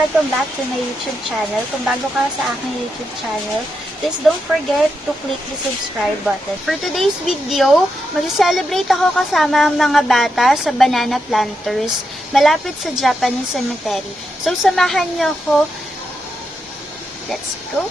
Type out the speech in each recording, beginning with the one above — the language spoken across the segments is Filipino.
welcome back to my YouTube channel. Kung bago ka sa aking YouTube channel, please don't forget to click the subscribe button. For today's video, mag-celebrate ako kasama ang mga bata sa banana planters malapit sa Japanese cemetery. So, samahan niyo ako. Let's go!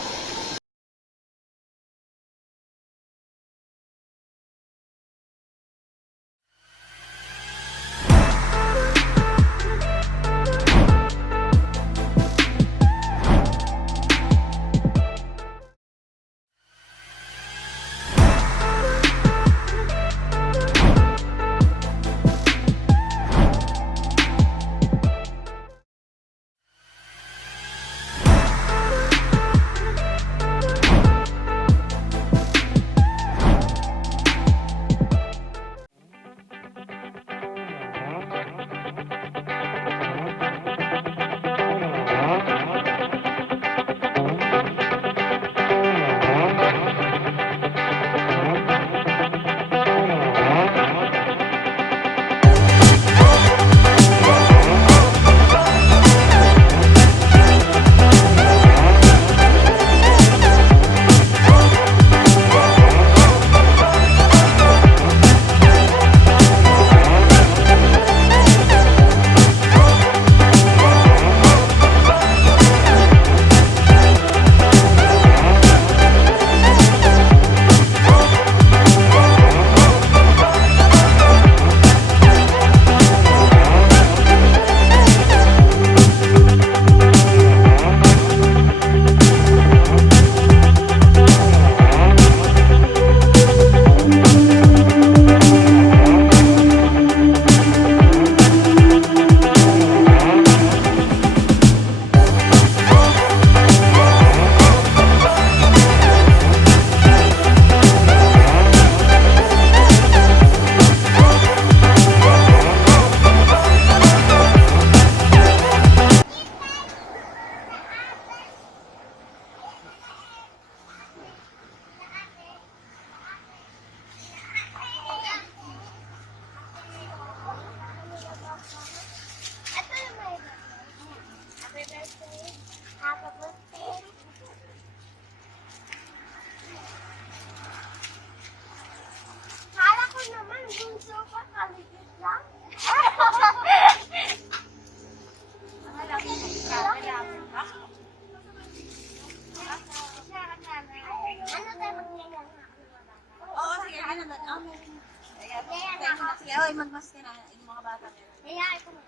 Oy, magmas ka na yung mga bata nila. Kaya ito mo.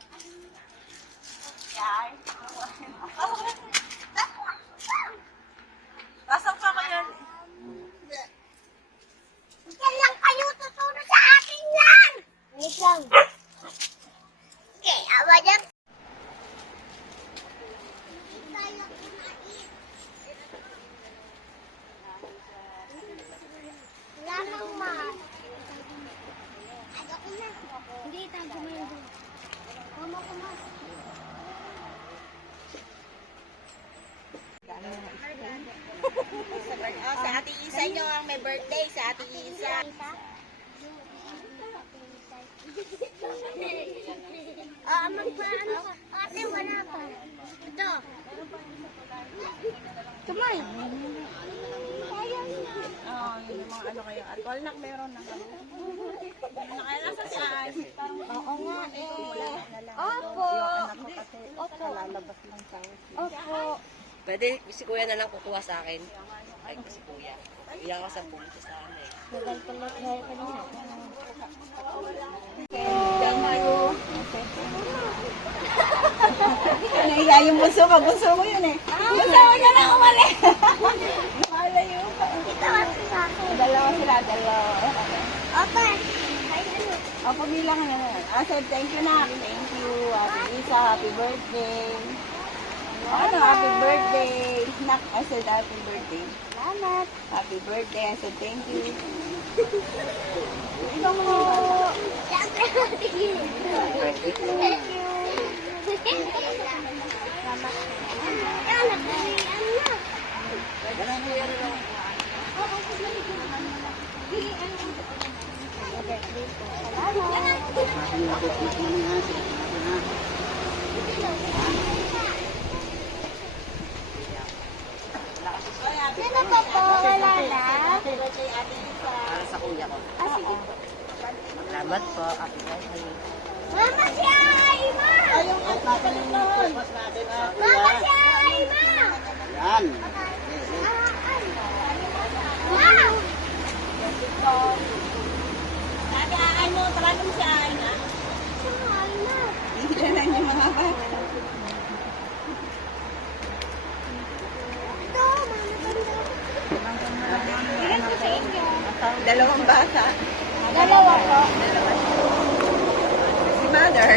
Pasok pa ko yun. Yan lang kayo tutulong sa akin yan! Wait lang. Okay, awa dyan. Wala nang mahal. Hindi, tago mo yun doon. Mama ko mas. Sa Ate Isa nyo ang may birthday. Sa Ate Isa. Magpaano ka? Ate, wala pa. Ito. Kamay. Yun yung mga ano kayo. At walnak meron na. Nakailasa siya. Oo nga Opo. Opo. Lalabas lang sa Opo. Pwede, si kuya na lang kukuha sa akin. Ay, si kuya. Iyan ka sa pumunta sa akin. Nagal ko lang ngayon kanina. Nahiya yung bunso ka. Bunso mo yun eh. Bunso mo na lang umali. Malayo ka. Dalawa sila. Opo. O, pagbilang ka na. Said, thank you na. Thank you. Ate Isa, happy birthday. Ano, happy birthday. Nak, I said happy birthday. Salamat. Happy birthday. I said thank you. Ito mo. Siyempre, thank you. ba po? Wala na? Para sa kuya ko. Sige po. Salamat po. Happy birthday. Mama si Aima! Mama si Aima! Yan. Wow! Ay mo, talaga mo si Aina. Hindi na yung mga bata. Ilan po sa inyo? Dalawang bata. Dalawa po. Si mother.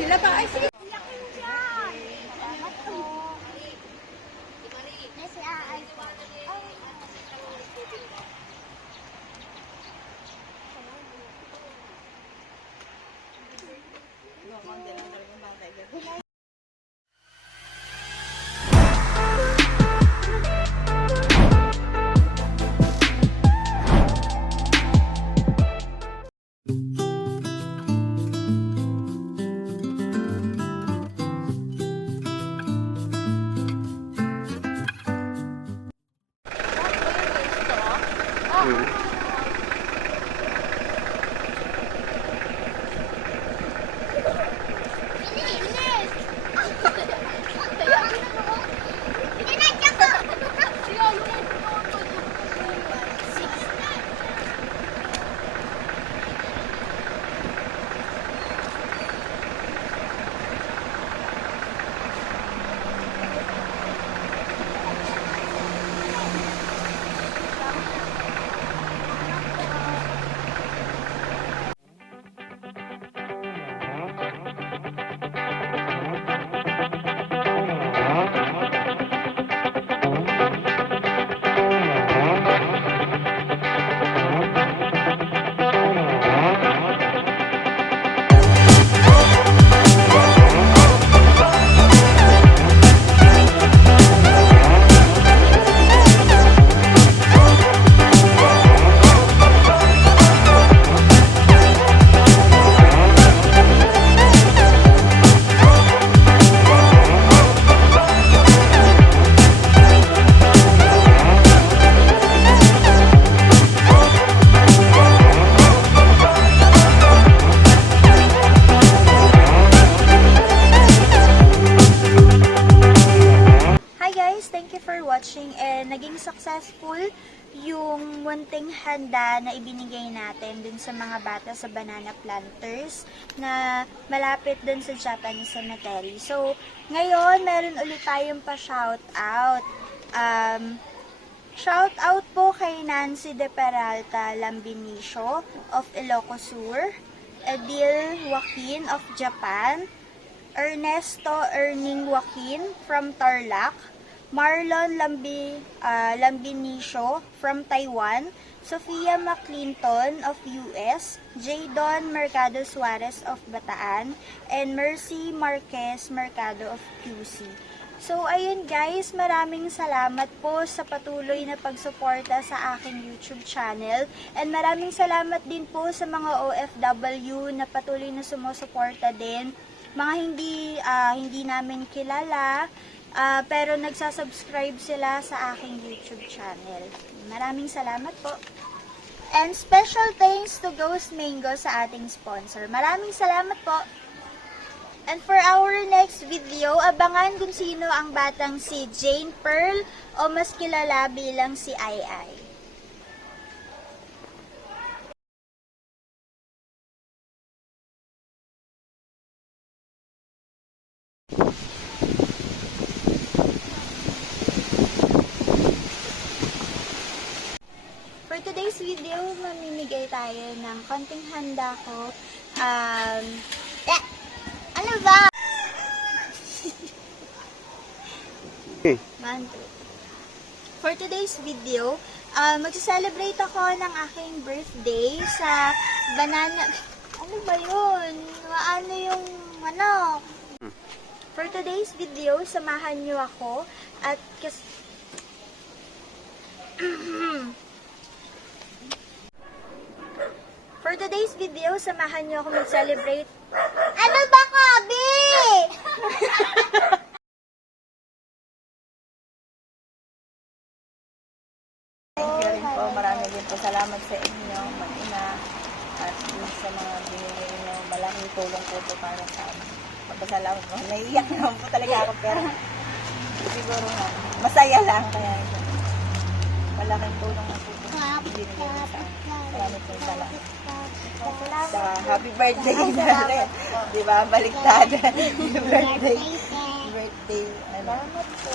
Sila pa, ay sige. watching and naging successful yung munting handa na ibinigay natin dun sa mga bata sa Banana Planters na malapit dun sa Japanese Cemetery. So, ngayon, meron ulit tayong pa-shoutout. Shoutout po kay Nancy De Peralta Lambinicio of Ilocos Sur, Edil Joaquin of Japan, Ernesto Erning Joaquin from Tarlac, Marlon Lambinicio from Taiwan, Sofia McClinton of US, Jadon Mercado Suarez of Bataan, and Mercy Marquez Mercado of QC. So, ayun guys, maraming salamat po sa patuloy na pagsuporta sa aking YouTube channel. And maraming salamat din po sa mga OFW na patuloy na sumusuporta din. Mga hindi namin kilala, pero nagsasubscribe sila sa aking YouTube channel. Maraming salamat po. And special thanks to Ghost Mango sa ating sponsor. Maraming salamat po. And for our next video, abangan kung sino ang batang si Jane Pearl o mas kilala bilang si Ai Ai. For today's video, mamimigay tayo ng konting handa ko. Ano ba? For today's video, mag-celebrate ako ng aking birthday sa banana... Ano ba yun? Ano yung ano? For today's video, samahan nyo ako at For today's video, samahan nyo ako mag-celebrate. Ano ba, Kabi? Pasalamat sa inyo, mag-ina, at dun sa mga binigay nyo, malaking tulong po ito para sa amin. Pasalamat po. Naiiyak naman po talaga ako, pero siguro nga, masaya lang. Kaya malaking tulong na po ito binigay nyo sa amin. Maraming po salamat. Sa happy birthday natin. Di ba? Baliktad. Birthday. Birthday. Salamat po.